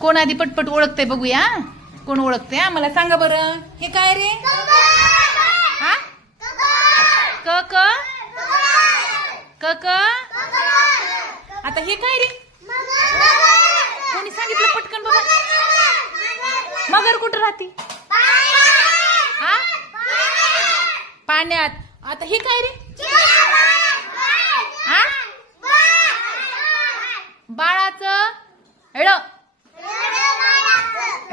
कोण आधी पटपट ओळखते बघूया. कोण ओळखते मला सांगा बरं. हे काय रे? हा क क क क. आता हे काय रे? कोणी सांगितलं पटकन बघा. मगर कुठं राहते? हा पाण्यात. आता हे काय रे? हा बाळाचं ळ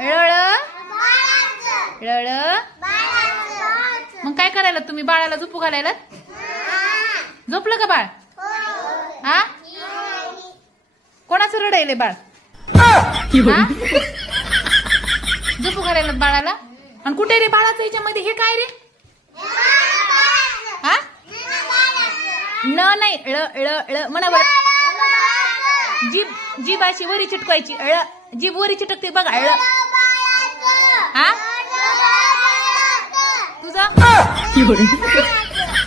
ळ. मग काय करायला तुम्ही? बाळाला झोपू घालायला? झोपलं का बाळ? हा कोणाचं रडायले बाळ? झोपू घालायला बाळाला? आणि कुठे रे बाळाचं ह्याच्यामध्ये? हे काय रे? हा न नाही ळ ळ ळ म्हणा बरं. जीभ अशी वरी चिटकायची. ळ जीभ वरी चिटकते बघा. ळ. हा तुझा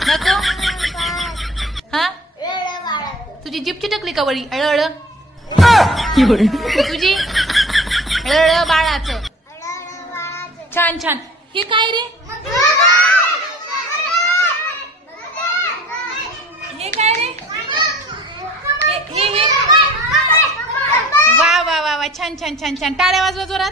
नको. हा तुझी जीभ चिटकली का वरी? ळ ळ. तुझी ळ बाळाचं. छान छान. हे काय रे? हे काय रे? हे वा वा वा वा. छान छान छान छान. टाळ्या वाजवा जोरात.